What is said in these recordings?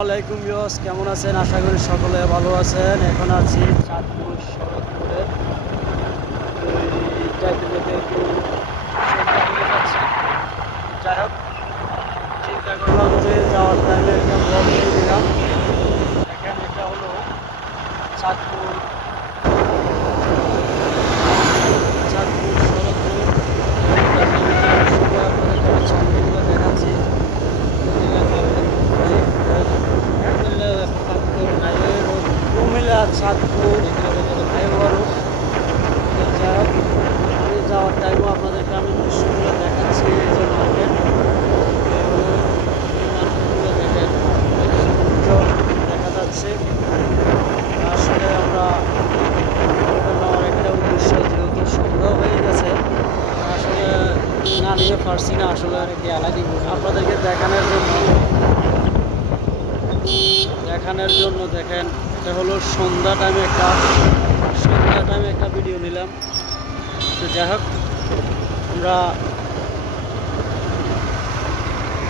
আসসালামাইকুম ভিউয়ার্স, কেমন আছেন? আশা করি সকলে ভালো আছেন। এখন আছি চাঁদপুর শরৎপুরে। তো এই যাইতে যেতে একটু সন্ধ্যা হয়ে যাচ্ছে। যাই হোক, চিন্তা করলাম যে যাওয়ার টাইমে একটা ব্লগ নিয়ে দিলাম। দেখেন, এটা হলো চাঁদপুর চাঁদপুর শরৎপুর। আপনাদেরকে আমি ছবিগুলো দেখাচ্ছি। কুমিল্লা চাঁদপুর এবারও যাওয়ার টাইমও আপনাদেরকে আমি দৃশ্যগুলো দেখাচ্ছি। এই যে মার্কেট, মার্কেটগুলো দেখেন, দেখা যাচ্ছে। আসলে আমরা আমার একটা উদ্দেশ্য, যেহেতু সন্ধ্যা হয়ে গেছে, আসলে না নিয়ে পারছি না আসলে আপনাদেরকে দেখানোর জন্য। দেখেন, এটা হলো সন্ধ্যা টাইমে একটা ভিডিও নিলাম। তো যাই হোক, আমরা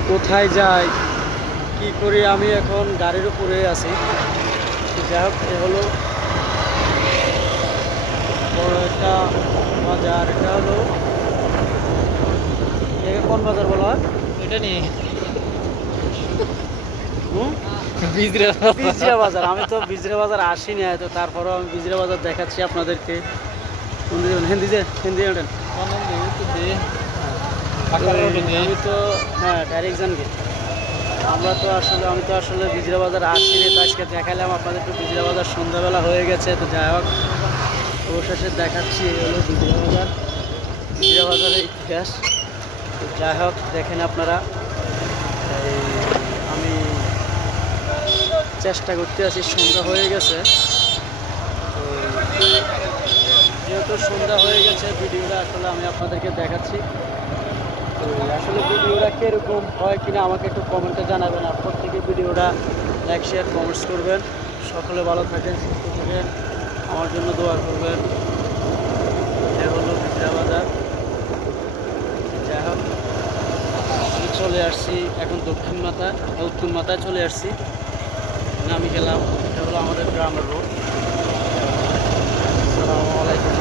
কোথায় যাই, কি করি, আমি এখন গাড়ির উপরে আছি। তো যাই হোক, এ হলো বড় একটা বাজার। এটা হলো, এটাকে কোন বাজার বলা হয়? এটা নিয়ে বিজরা বাজার। আমি তো বিজরা বাজার আসিনি, তো তারপরেও আমি বিজরা বাজার দেখাচ্ছি আপনাদেরকে। হিন্দি ওঠেন। আমি তো হ্যাঁ ডাইরেক্ট জানবি। আমি তো আসলে বিজরা বাজার আসিনি, তো আজকে দেখালাম আপনাদের। একটু বিজরা বাজার সন্ধ্যাবেলা হয়ে গেছে। তো যাই হোক, অবশেষে দেখাচ্ছি। এই হলো বিজরা বাজারের ইতিহাস। তো যাই হোক, দেখেন আপনারা, আমি চেষ্টা করতে আছি। সন্ধ্যা হয়ে গেছে, তো যেহেতু সন্ধ্যা হয়ে গেছে, ভিডিওটা আসলে আমি আপনাদেরকে দেখাচ্ছি। তো আসলে ভিডিওটা কীরকম হয় কিনা আমাকে একটু কমেন্টে জানাবেন। আর প্রত্যেকে ভিডিওটা লাইক শেয়ার কমেন্টস করবেন। সকলে ভালো থাকেন, সুস্থ থাকেন, আমার জন্য দোয়া করবেন। এ হলো বিজরা বাজার। যাই হোক, আমি চলে আসছি এখন উত্তর মাথায় চলে আসছি। আমি গেলাম। এটা হলো আমাদের গ্রামের রোড। আসসালামু আলাইকুম।